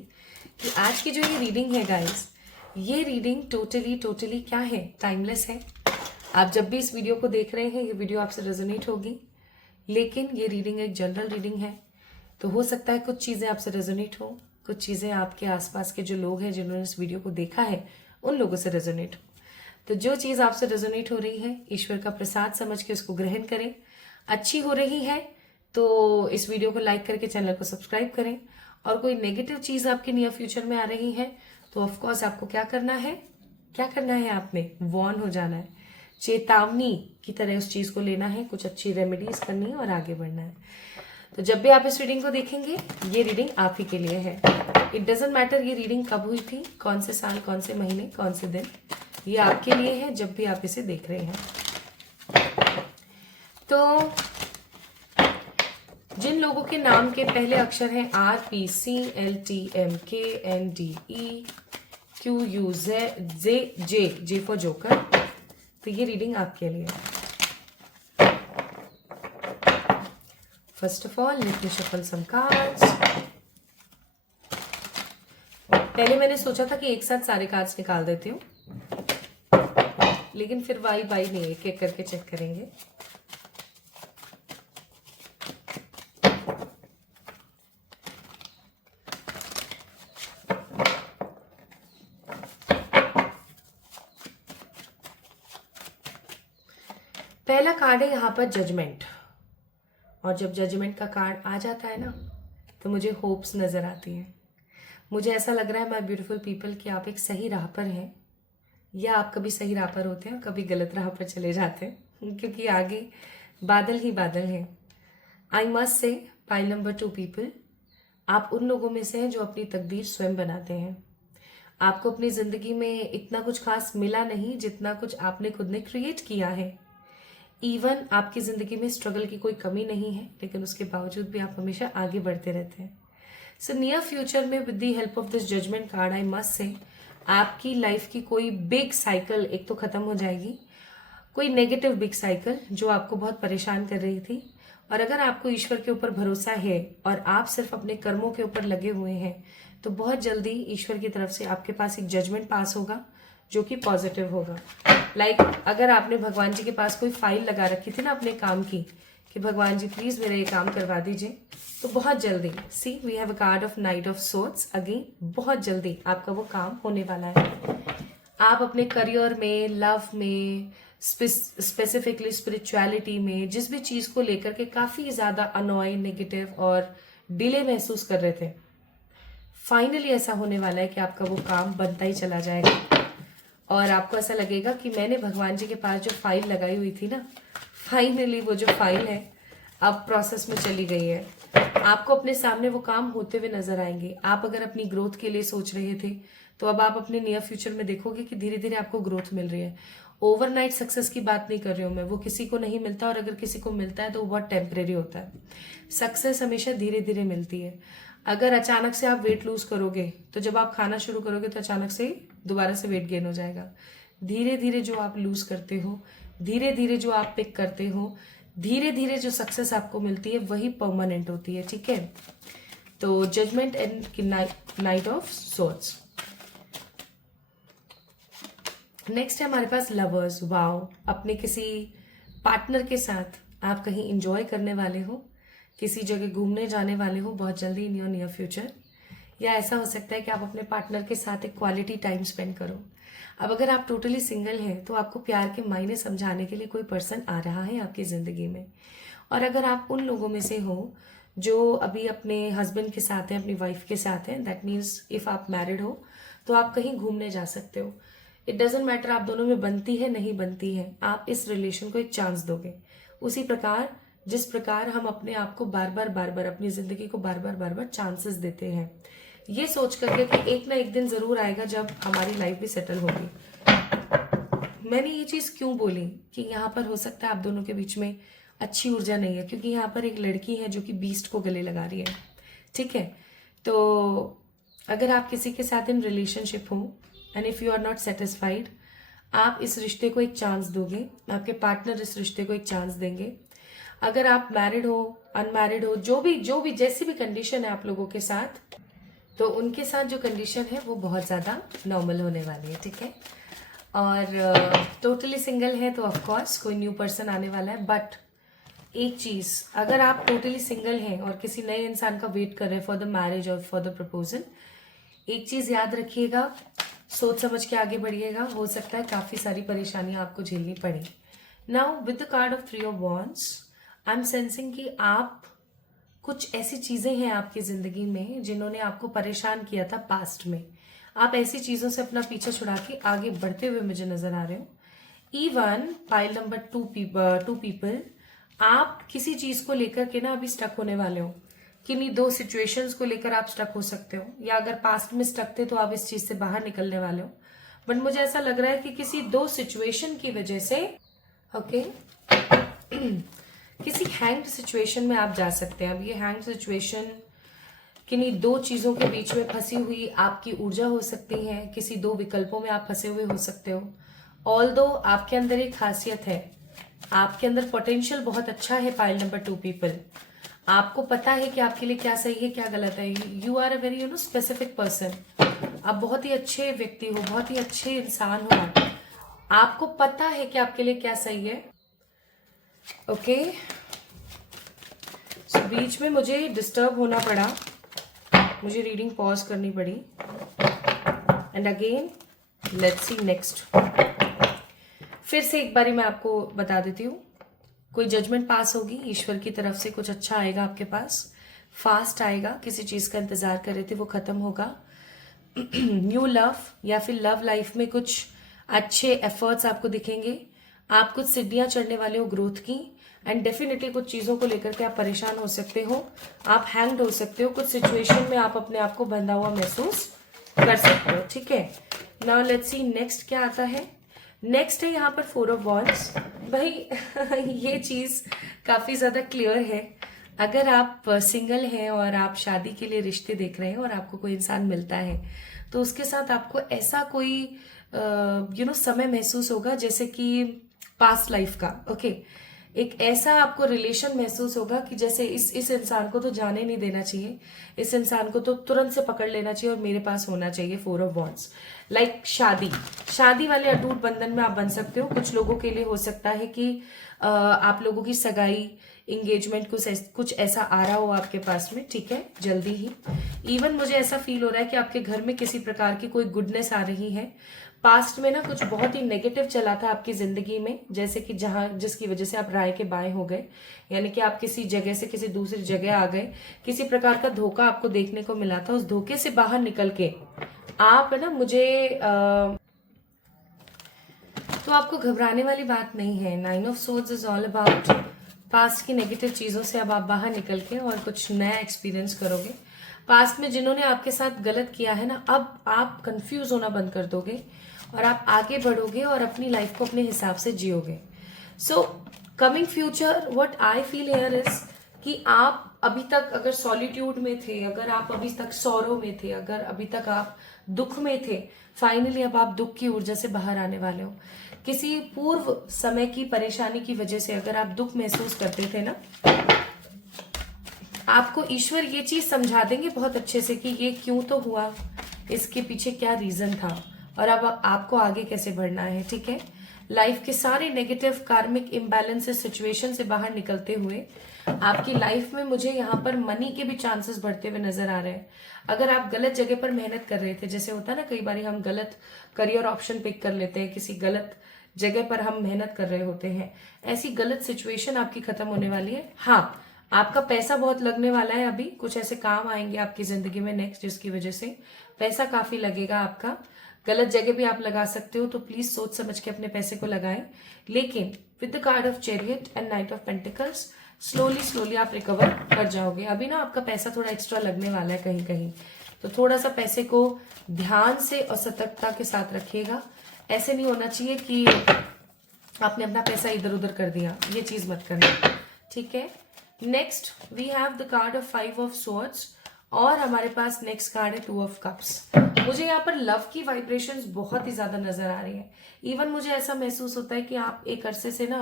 कि आज की जो ये रीडिंग है गाइस, ये रीडिंग टोटली क्या है, टाइमलेस है। आप जब भी इस वीडियो को देख रहे हैं ये वीडियो आपसे रेजोनेट होगी, लेकिन ये रीडिंग एक जनरल रीडिंग है। तो हो सकता है कुछ चीजें आपसे रेजोनेट हो, कुछ चीजें आपके आसपास के जो लोग हैं जिन्होंने इस वीडियो को देखा है उन लोगों से रेजोनेट हो। तो जो चीज आपसे रेजोनेट हो रही है ईश्वर का प्रसाद समझ के उसको ग्रहण करें। अच्छी हो रही है तो इस वीडियो को लाइक करके चैनल को सब्सक्राइब करें। और कोई नेगेटिव चीज आपके नियर फ्यूचर में आ रही है तो ऑफकोर्स आपको क्या करना है, आपने वॉर्न हो जाना है, चेतावनी की तरह उस चीज को लेना है, कुछ अच्छी रेमेडीज करनी है और आगे बढ़ना है। तो जब भी आप इस रीडिंग को देखेंगे ये रीडिंग आप ही के लिए है। इट डजेंट मैटर ये रीडिंग कब हुई थी, कौन से साल, कौन से महीने, कौन से दिन, ये आपके लिए है जब भी आप इसे देख रहे हैं। तो जिन लोगों के नाम के पहले अक्षर हैं RPCLTMKNDE QUZ J for joker, तो ये रीडिंग आपके लिए। First of all let me shuffle some cards. पहले मैंने सोचा था कि एक साथ सारे कार्ड्स निकाल देती हूँ, लेकिन फिर बाई बाई नहीं, एक एक करके चेक करेंगे। पहला कार्ड है यहाँ पर जजमेंट, और जब जजमेंट का कार्ड आ जाता है ना तो मुझे होप्स नजर आती है। मुझे ऐसा लग रहा है माय ब्यूटीफुल पीपल कि आप एक सही राह पर हैं, या आप कभी सही राह पर होते हैं, कभी गलत राह पर चले जाते हैं, क्योंकि आगे बादल ही बादल हैं। आई मस्ट से पाइल नंबर 2 पीपल, आप उन लोगों में से हैं जो अपनी तकदीर स्वयं बनाते हैं। आपको अपनी जिंदगी में इतना कुछ खास मिला नहीं जितना कुछ आपने खुद ने क्रिएट किया है। इवन आपकी जिंदगी में स्ट्रगल की कोई कमी नहीं है, लेकिन उसके बावजूद भी आप हमेशा आगे बढ़ते रहते हैं। सो नियर फ्यूचर में with the help of this judgement card I must say आपकी लाइफ की कोई बिग साइकिल एक तो खत्म हो जाएगी, कोई नेगेटिव बिग साइकिल जो आपको बहुत परेशान कर रही थी। और अगर आपको ईश्वर के ऊपर भरोसा है और आप सिर्फ अपने कर्मों के ऊपर लगे हुए हैं, तो बहुत जल्दी ईश्वर की तरफ से आपके पास एक जजमेंट पास होगा जो कि पॉजिटिव होगा। लाइक अगर आपने भगवान जी के पास कोई फाइल लगा रखी थी ना अपने काम की, कि भगवान जी प्लीज मेरा ये काम करवा दीजिए, तो बहुत जल्दी, see we have a card of knight of swords again, बहुत जल्दी आपका वो काम होने वाला है। आप अपने करियर में, लव में, स्पेसिफिकली स्पिरिचुअलिटी में, जिस भी चीज को लेकर के काफी ज्यादा अनॉय, नेगेटिव और डिले महसूस कर रहे थे, फाइनली ऐसा होने वाला है कि आपका वो काम बनता ही चला जाएगा। और आपको ऐसा लगेगा कि मैंने भगवान जी के पास जो फाइल लगाई हुई थी ना, फाइनली वो जो फाइल है अब प्रोसेस में चली गई है। आपको अपने सामने वो काम होते हुए नजर आएंगे। आप अगर अपनी ग्रोथ के लिए सोच रहे थे, तो अब आप अपने नियर फ्यूचर में देखोगे कि धीरे धीरे आपको ग्रोथ मिल रही है। ओवरनाइट सक्सेस की बात नहीं कर रही हूँ मैं, वो किसी को नहीं मिलता, और अगर किसी को मिलता है तो वो बहुत टेम्परेरी होता है। सक्सेस हमेशा धीरे धीरे मिलती है। अगर अचानक से आप वेट लूज करोगे, तो जब आप खाना शुरू करोगे तो अचानक से दोबारा से वेट गेन हो जाएगा। धीरे धीरे जो आप लूज करते हो, धीरे धीरे जो आप पिक करते हो, धीरे धीरे जो सक्सेस आपको मिलती है, वही परमानेंट होती है। ठीक है, तो judgement and knight of swords. Next है हमारे पास लवर्स। वाओ, अपने किसी पार्टनर के साथ आप कहीं इंजॉय करने वाले हो, किसी जगह घूमने जाने वाले हो बहुत जल्दी इन योर नियर फ्यूचर, या ऐसा हो सकता है कि आप अपने पार्टनर के साथ एक क्वालिटी टाइम स्पेंड करो। अब अगर आप टोटली सिंगल हैं, तो आपको प्यार के मायने समझाने के लिए कोई पर्सन आ रहा है आपकी जिंदगी में। और अगर आप उन लोगों में से हो जो अभी अपने हस्बैंड के साथ हैं, अपनी वाइफ के साथ हैं, दैट मीन्स इफ आप मैरिड हो तो आप कहीं घूमने जा सकते हो। इट डजेंट मैटर आप दोनों में बनती है नहीं बनती है, आप इस रिलेशन को एक चांस दोगे। उसी प्रकार जिस प्रकार हम अपने आप को बार बार अपनी जिंदगी को बार बार चांसेस देते हैं, ये सोच करके कि एक ना एक दिन जरूर आएगा जब हमारी लाइफ भी सेटल होगी। मैंने ये चीज क्यों बोली कि यहाँ पर हो सकता है आप दोनों के बीच में अच्छी ऊर्जा नहीं है, क्योंकि यहाँ पर एक लड़की है जो कि बीस्ट को गले लगा रही है। ठीक है, तो अगर आप किसी के साथ इन रिलेशनशिप हो and if you are not satisfied, आप इस रिश्ते को एक चांस दोगे, आपके पार्टनर इस रिश्ते को एक चांस देंगे। अगर आप मैरिड हो, अनमैरिड हो, जो भी जैसी भी कंडीशन है आप लोगों के साथ, तो उनके साथ जो कंडीशन है वो बहुत ज्यादा नॉर्मल होने वाली है। ठीक है, और टोटली सिंगल है तो ऑफ कोर्स कोई न्यू पर्सन आने वाला है। बट एक चीज, अगर आप टोटली सिंगल हैं और किसी नए इंसान का वेट कर रहे हैं फॉर द मैरिज और फॉर द प्रपोजल, एक चीज याद रखिएगा, सोच समझ के आगे बढ़िएगा। हो सकता है काफी सारी परेशानियां आपको झेलनी पड़े। Now with the card of 3 of wands, I am sensing कि आप कुछ ऐसी चीजें हैं आपकी जिंदगी में जिन्होंने आपको परेशान किया था पास्ट में, आप ऐसी चीजों से अपना पीछा छुड़ा के आगे बढ़ते हुए मुझे नजर आ रहे हो। इवन पाइल नंबर 2 पीपल, आप किसी चीज को लेकर के ना अभी स्टक होने वाले हो। किन्हीं दो सिचुएशंस को लेकर आप स्टक हो सकते हो, या अगर पास्ट में स्टक थे तो आप इस चीज से बाहर निकलने वाले हो। बट मुझे ऐसा लग रहा है कि किसी दो सिचुएशन की वजह से, ओके, किसी हैंग्ड सिचुएशन में आप जा सकते हैं। अब ये हैंग्ड सिचुएशन किन्हीं दो चीजों के बीच में फंसी हुई आपकी ऊर्जा हो सकती है, किसी दो विकल्पों में आप फंसे हुए हो सकते हो। ऑल्दो आपके अंदर एक खासियत है, आपके अंदर पोटेंशियल बहुत अच्छा है। पाइल नंबर 2 पीपल, आपको पता है कि आपके लिए क्या सही है क्या गलत है। You are a very specific person. आप बहुत ही अच्छे व्यक्ति हो, बहुत ही अच्छे इंसान हो। आपको पता है कि आपके लिए क्या सही है। ओके, सो बीच में मुझे डिस्टर्ब होना पड़ा, मुझे रीडिंग पॉज करनी पड़ी। And again let's see next. फिर से एक बारी मैं आपको बता देती हूँ, कोई जजमेंट पास होगी ईश्वर की तरफ से, कुछ अच्छा आएगा आपके पास, फास्ट आएगा। किसी चीज का इंतजार कर रहे थे वो खत्म होगा। न्यू लव या फिर लव लाइफ में कुछ अच्छे एफर्ट्स आपको दिखेंगे। आप कुछ सीढ़ियां चढ़ने वाले हो ग्रोथ की। एंड डेफिनेटली कुछ चीजों को लेकर के आप परेशान हो सकते हो, आप हैंग्ड हो सकते हो, कुछ सिचुएशन में आप अपने आप को बंधा हुआ महसूस कर सकते हो। ठीक है, नाउ लेट्स सी नेक्स्ट क्या आता है। नेक्स्ट है यहाँ पर 4 ऑफ वॉन्ड्स। भाई ये चीज काफी ज्यादा क्लियर है। अगर आप सिंगल हैं और आप शादी के लिए रिश्ते देख रहे हैं और आपको कोई इंसान मिलता है, तो उसके साथ आपको ऐसा कोई समय महसूस होगा जैसे कि पास्ट लाइफ का। ओके, एक ऐसा आपको रिलेशन महसूस होगा कि जैसे इस इंसान को तो जाने नहीं देना चाहिए, इस इंसान को तो तुरंत से पकड़ लेना चाहिए और मेरे पास होना चाहिए। 4 ऑफ वॉन्ड्स, लाइक शादी वाले अटूट बंधन में आप बन सकते हो। कुछ लोगों के लिए हो सकता है कि आप लोगों की सगाई, इंगेजमेंट कुछ ऐसा आ रहा हो आपके पास में। ठीक है, जल्दी ही। इवन मुझे ऐसा फील हो रहा है कि आपके घर में किसी प्रकार की कोई गुडनेस आ रही है। पास्ट में ना कुछ बहुत ही नेगेटिव चला था आपकी जिंदगी में, जैसे कि जिसकी वजह से आप राय के बाएं हो गए, यानी कि आप किसी जगह से किसी दूसरी जगह आ गए। किसी प्रकार का धोखा आपको देखने को मिला था, उस धोखे से बाहर निकल के आप है ना, तो आपको घबराने वाली बात नहीं है। 9 of swords is all about past की नेगेटिव चीजों से अब आप बाहर निकल के और कुछ नया एक्सपीरियंस करोगे। पास्ट में जिन्होंने आपके साथ गलत किया है ना, अब आप कंफ्यूज होना बंद कर दोगे और आप आगे बढ़ोगे और अपनी लाइफ को अपने हिसाब से जियोगे। So coming future, what I feel here is कि आप अभी तक अगर सॉलिट्यूड में थे, अगर आप अभी तक सौरों में थे, अगर अभी तक आप दुख में थे, फाइनली अब आप दुख की ऊर्जा से बाहर आने वाले हो। किसी पूर्व समय की परेशानी की वजह से अगर आप दुख महसूस करते थे ना, आपको ईश्वर ये चीज समझा देंगे बहुत अच्छे से कि ये क्यों तो हुआ, इसके पीछे क्या रीजन था और अब आपको आगे कैसे बढ़ना है। ठीक है, लाइफ के सारे नेगेटिव कार्मिक इम्बैलेंसेस सिचुएशन से बाहर निकलते हुए आपकी लाइफ में मुझे यहाँ पर मनी के भी चांसेस बढ़ते हुए नजर आ रहे हैं। अगर आप गलत जगह पर मेहनत कर रहे थे, जैसे होता है ना कई बार हम गलत करियर ऑप्शन पिक कर लेते हैं, किसी गलत जगह पर हम मेहनत कर रहे होते हैं, ऐसी गलत सिचुएशन आपकी खत्म होने वाली है। हाँ, आपका पैसा बहुत लगने वाला है, अभी कुछ ऐसे काम आएंगे आपकी जिंदगी में नेक्स्ट, जिसकी वजह से पैसा काफी लगेगा आपका। गलत जगह भी आप लगा सकते हो, तो प्लीज सोच समझ के अपने पैसे को लगाएं। लेकिन with the card of chariot and knight of pentacles, slowly आप रिकवर कर जाओगे। अभी ना आपका पैसा थोड़ा एक्स्ट्रा लगने वाला है कहीं कहीं, तो थोड़ा सा पैसे को ध्यान से और सतर्कता के साथ रखिएगा। ऐसे नहीं होना चाहिए कि आपने अपना पैसा इधर उधर कर दिया, ये चीज मत करना। ठीक है, next we have the card of 5 of swords और हमारे पास नेक्स्ट कार्ड है 2 ऑफ कप्स। मुझे यहाँ पर लव की वाइब्रेशंस बहुत ही ज्यादा नजर आ रही है। इवन मुझे ऐसा महसूस होता है कि आप एक अरसे से ना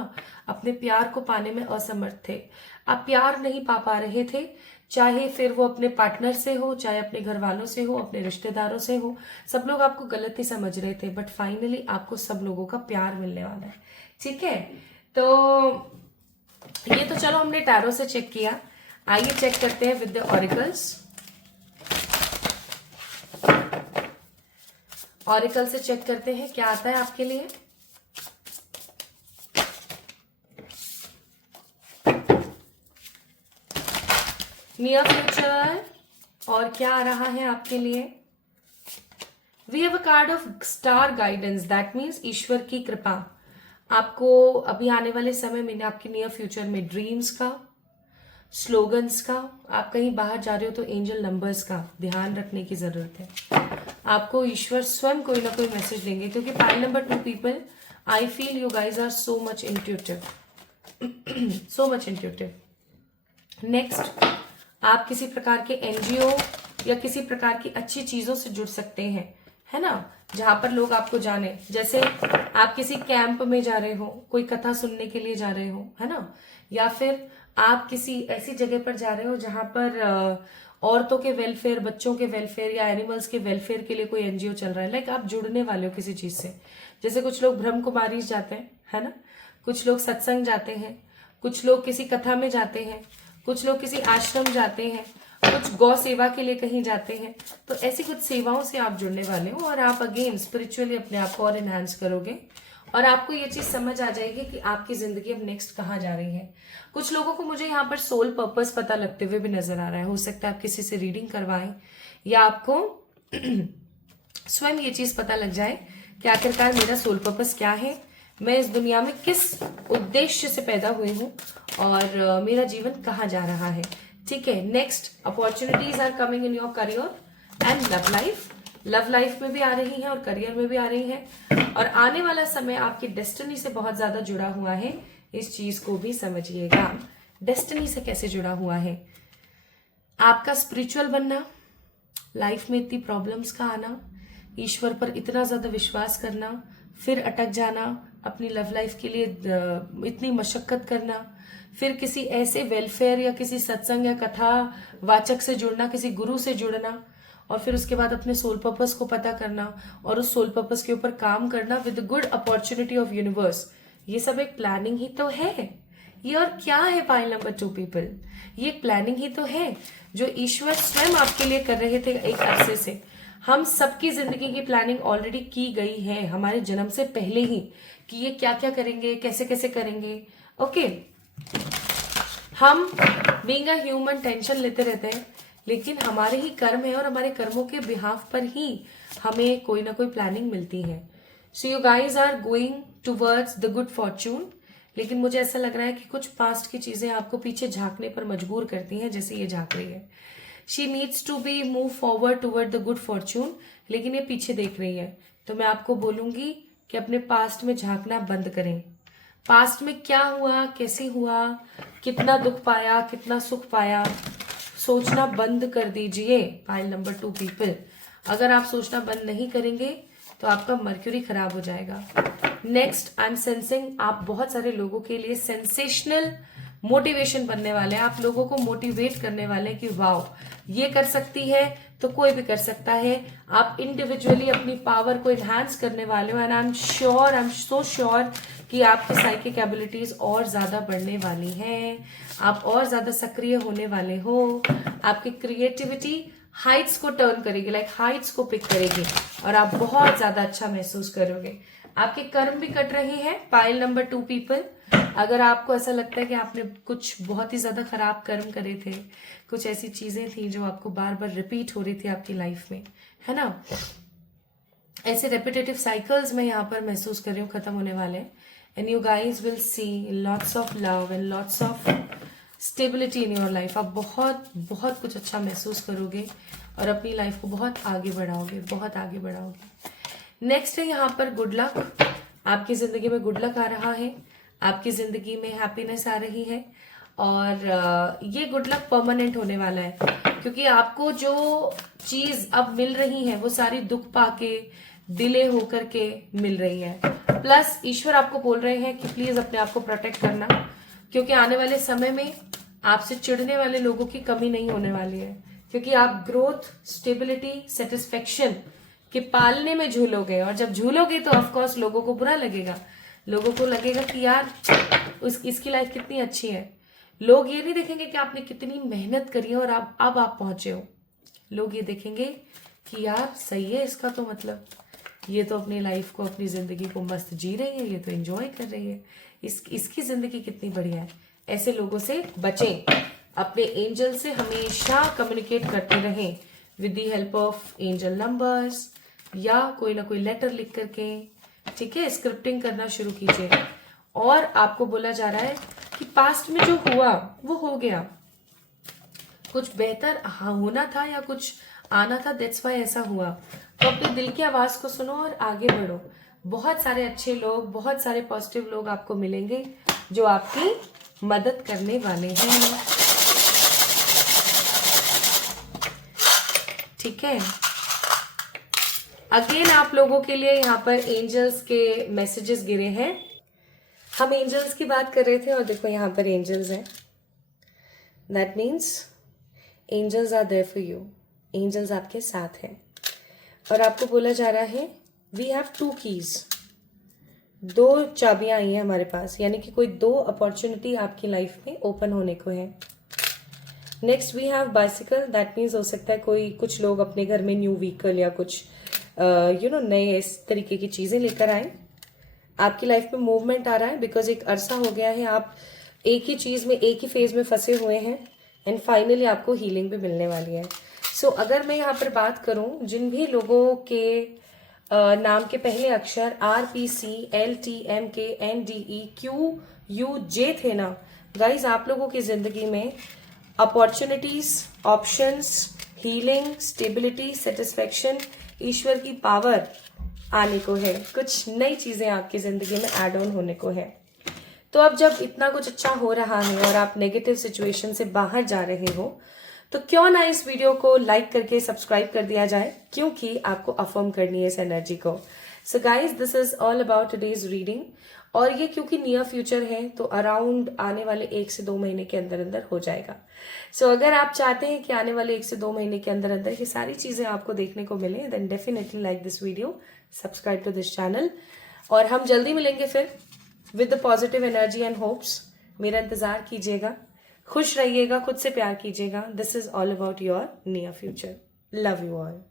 अपने प्यार को पाने में असमर्थ थे। आप प्यार नहीं पा रहे थे, चाहे फिर वो अपने पार्टनर से हो, चाहे अपने घर वालों से हो, अपने रिश्तेदारों से हो। सब लोग आपको गलत ही समझ रहे थे, बट फाइनली आपको सब लोगों का प्यार मिलने वाला है। ठीक है, तो ये तो चलो हमने टैरो से चेक किया। आइए चेक करते हैं विद द ऑरिकल्स। ऑरिकल से चेक करते हैं क्या आता है आपके लिए। नियर फ्यूचर और क्या आ रहा है आपके लिए। We have a card of star guidance, that means ईश्वर की कृपा। आपको अभी आने वाले समय में आपके नियर फ्यूचर में ड्रीम्स का, स्लोगन्स का, आप कहीं बाहर जा रहे हो तो एंजल नंबर्स का ध्यान रखने की जरूरत है। आपको ईश्वर स्वयं कोई ना कोई मैसेज देंगे, क्योंकि pile number 2 people, I feel you guys are so much intuitive, so much intuitive. Next, आप किसी प्रकार के एनजीओ या किसी प्रकार की अच्छी चीजों से जुड़ सकते हैं, है ना, जहां पर लोग आपको जाने। जैसे आप किसी कैंप में जा रहे हो, कोई कथा सुनने के लिए जा रहे हो, है ना, या फिर आप किसी ऐसी जगह पर जा रहे हो जहां पर औरतों के वेलफेयर, बच्चों के वेलफेयर या एनिमल्स के वेलफेयर के लिए कोई एनजीओ चल रहा है। लाइक आप जुड़ने वाले हो किसी चीज से। जैसे कुछ लोग ब्रह्म कुमारी जाते हैं, है ना, कुछ लोग सत्संग जाते हैं, कुछ लोग किसी कथा में जाते हैं, कुछ लोग किसी आश्रम जाते हैं, कुछ गौ सेवा के लिए कहीं जाते हैं। तो ऐसी कुछ सेवाओं से आप जुड़ने वाले हो और आप अगेन स्पिरिचुअली अपने आप को और एनहांस करोगे और आपको ये चीज समझ आ जाएगी कि आपकी जिंदगी अब नेक्स्ट कहाँ जा रही है। कुछ लोगों को मुझे यहाँ पर सोल पर्पस पता लगते हुए भी नजर आ रहा है। हो सकता है आप किसी से रीडिंग करवाएं या आपको स्वयं ये चीज पता लग जाए कि आखिरकार मेरा सोल पर्पस क्या है, मैं इस दुनिया में किस उद्देश्य से पैदा हुई हूँ और मेरा जीवन कहाँ जा रहा है। ठीक है, next, opportunities are coming in your career and love life. Love life में भी आ रही है और करियर में भी आ रही है, और आने वाला समय आपकी डेस्टिनी से बहुत ज्यादा जुड़ा हुआ है। इस चीज को भी समझिएगा। डेस्टिनी से कैसे जुड़ा हुआ है? आपका स्पिरिचुअल बनना, लाइफ में इतनी प्रॉब्लम्स का आना, ईश्वर पर इतना ज्यादा विश्वास करना, फिर अटक जाना, अपनी लव लाइफ के लिए इतनी मशक्कत करना, फिर किसी ऐसे वेलफेयर या किसी सत्संग या कथा वाचक से जुड़ना, किसी गुरु से जुड़ना, और फिर उसके बाद अपने सोल पर्पस को पता करना और उस सोल पर्पस के ऊपर काम करना with good opportunity of universe. ये सब एक प्लानिंग ही तो है। ये और क्या है पाइल नंबर 2 पीपल? ये एक प्लानिंग ही तो है जो ईश्वर स्वयं आपके लिए कर रहे थे एक अरसे से। हम सबकी जिंदगी की प्लानिंग ऑलरेडी की गई है हमारे जन्म से पहले ही, कि ये क्या क्या करेंगे, कैसे कैसे करेंगे। ओके, हम बीइंग अ ह्यूमन टेंशन लेते रहते हैं, लेकिन हमारे ही कर्म है और हमारे कर्मों के बिहाफ पर ही हमें कोई ना कोई प्लानिंग मिलती है। So you guys are going towards the good fortune. लेकिन मुझे ऐसा लग रहा है कि कुछ पास्ट की चीजें आपको पीछे झांकने पर मजबूर करती हैं, जैसे ये झांक रही है। She needs to be move forward toward the good fortune, लेकिन ये पीछे देख रही है। तो मैं आपको बोलूंगी कि अपने पास्ट में झांकना बंद करें। पास्ट में क्या हुआ, कैसे हुआ, कितना दुख पाया, कितना सुख पाया, सोचना बंद कर दीजिए पाइल नंबर 2 पीपल। अगर आप सोचना बंद नहीं करेंगे तो आपका मर्क्यूरी खराब हो जाएगा। नेक्स्ट, आई एम सेंसिंग आप बहुत सारे लोगों के लिए सेंसेशनल मोटिवेशन बनने वाले हैं। आप लोगों को मोटिवेट करने वाले हैं कि वाओ, ये कर सकती है तो कोई भी कर सकता है। आप इंडिविजुअली अपनी पावर को एनहांस करने वाले हो, and I am so sure कि आपकी साइकिक एबिलिटीज और ज्यादा बढ़ने वाली हैं। आप और ज्यादा सक्रिय होने वाले हो। आपकी क्रिएटिविटी हाइट्स को टर्न करेगी, लाइक हाइट्स को पिक करेगी, और आप बहुत ज्यादा अच्छा महसूस करोगे। आपके कर्म भी कट रहे हैं पाइल नंबर 2 पीपल। अगर आपको ऐसा लगता है कि आपने कुछ बहुत ही ज्यादा खराब कर्म करे थे, कुछ ऐसी चीजें थी जो आपको बार बार रिपीट हो रही थी आपकी लाइफ में, है ना, ऐसे रेपिटेटिव साइकिल्स में यहाँ पर महसूस कर रही हूँ खत्म होने वाले हैं। And you guys will see lots of love and lots of stability in your life. आप बहुत बहुत कुछ अच्छा महसूस करोगे और अपनी लाइफ को बहुत आगे बढ़ाओगे, बहुत आगे बढ़ाओगे। नेक्स्ट है यहाँ पर गुड लक। आपकी जिंदगी में गुड लक आ रहा है, आपकी जिंदगी में हैप्पीनेस आ रही है, और ये गुड लक परमानेंट होने वाला है, क्योंकि आपको जो चीज अब मिल रही है वो सारी दुख पाके, डिले होकर के मिल रही है। प्लस ईश्वर आपको बोल रहे हैं कि प्लीज अपने आप को प्रोटेक्ट करना, क्योंकि आने वाले समय में आपसे चिढ़ने वाले लोगों की कमी नहीं होने वाली है, क्योंकि आप ग्रोथ, स्टेबिलिटी, सेटिस्फेक्शन के पालने में झूलोगे, और जब झूलोगे तो ऑफकोर्स लोगों को बुरा लगेगा। लोगों को लगेगा कि यार इसकी लाइफ कितनी अच्छी है। लोग ये नहीं देखेंगे कि आपने कितनी मेहनत करी है और अब आप पहुंचे हो। लोग ये देखेंगे कि यार सही है इसका, तो मतलब ये तो अपनी लाइफ को, अपनी जिंदगी को मस्त जी रही है, ये तो एंजॉय कर रही है, इसकी जिंदगी कितनी बढ़िया है। ऐसे लोगों से बचें। अपने एंजल से हमेशा कम्युनिकेट करते रहें with the help of angel numbers, या कोई ना कोई लेटर लिख करके, ठीक है, स्क्रिप्टिंग करना शुरू कीजिए। और आपको बोला जा रहा है कि पास्ट में जो हुआ वो हो गया, कुछ बेहतर होना था या कुछ आना था, दैट्स वाई ऐसा हुआ। तो अपने दिल की आवाज को सुनो और आगे बढ़ो। बहुत सारे अच्छे लोग, बहुत सारे पॉजिटिव लोग आपको मिलेंगे जो आपकी मदद करने वाले हैं। ठीक है, अगेन आप लोगों के लिए यहाँ पर एंजल्स के मैसेजेस गिरे हैं। हम एंजल्स की बात कर रहे थे और देखो यहाँ पर एंजल्स हैं। That means angels are there for you. Angels आपके साथ हैं और आपको बोला जा रहा है वी हैव 2 कीज। 2 चाबियां आई हैं हमारे पास, यानी कि कोई 2 अपॉर्चुनिटी आपकी लाइफ में ओपन होने को है। Next we have bicycle. That means हो सकता है कुछ लोग अपने घर में न्यू व्हीकल या कुछ नए इस तरीके की चीजें लेकर आए। आपकी लाइफ में मूवमेंट आ रहा है बिकॉज एक अरसा हो गया है आप एक ही चीज में, एक ही फेज में फंसे हुए हैं एंड फाइनली आपको हीलिंग भी मिलने वाली है। सो अगर मैं यहाँ पर बात करूं, जिन भी लोगों के नाम के पहले अक्षर RPCLTMKNDEQUJ थे ना गाइज, आप लोगों की जिंदगी में opportunities, options, healing, stability, satisfaction, ईश्वर की पावर आने को है। कुछ नई चीजें आपकी जिंदगी में ऐड ऑन होने को है। तो अब जब इतना कुछ अच्छा हो रहा है और आप नेगेटिव सिचुएशन से बाहर जा रहे हो, तो क्यों ना इस वीडियो को लाइक करके सब्सक्राइब कर दिया जाए, क्योंकि आपको अफर्म करनी है इस एनर्जी को। So guys, this is all about today's reading. और ये क्योंकि नियर फ्यूचर है तो अराउंड आने वाले 1 से 2 महीने के अंदर अंदर हो जाएगा। सो अगर आप चाहते हैं कि आने वाले 1 से 2 महीने के अंदर अंदर ये सारी चीजें आपको देखने को मिले, then definitely like this video, subscribe to this channel. और हम जल्दी मिलेंगे फिर with the positive energy and hopes. मेरा इंतजार कीजिएगा, खुश रहिएगा, खुद से प्यार कीजिएगा। This is all about your near future. Love you all.